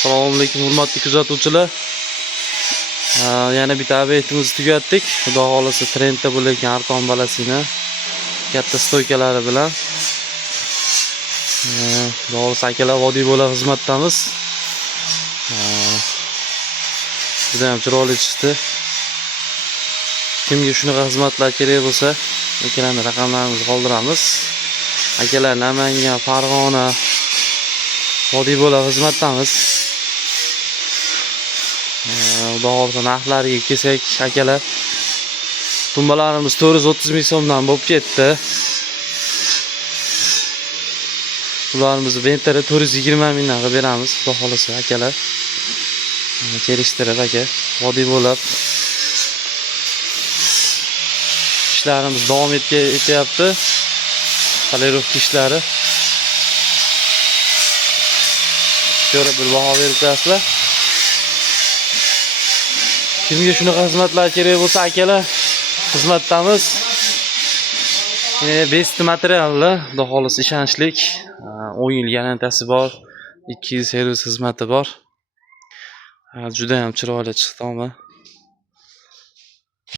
Assalomu alaykum hurmatli kuzatuvchilar. Yana bitta obyektimizni tugatdik. Xudo xolasa trendda bo'layotgan arqon balasini katta stoykalari bilan. Xudo xolasa akalar vodiy bo'la xizmatdamiz. Juda ham chiroyli chiqdi. Kimga shunaqa xizmatlar kerak bo'lsa, akalarning raqamlarini qoldiramiz. Akalar Namangan, Farg'ona vodiy bo'la xizmatdamiz. Xudo xolasa narxlariga kelsak, akalar tumbalarimiz 430 ming so'mdan bo'lib ketdi. Ularimizni ventari 420 mingdan qilib beramiz. Xudo xolasa akalar kelishtirib aka vodiy bo'lib ishlarimiz davom etyapti. Palerovka ishlari. Ko'rib bir baho berib turasizlar. Kimga shunaqa xizmatlar kerak bo'lsa, akalar xizmatdamiz. Best materiallar, xudo xolasa ishonchlik, 10 yil garantiyasi bor, 2 yil servis xizmati bor. Juda ham chiroyli chiqdi.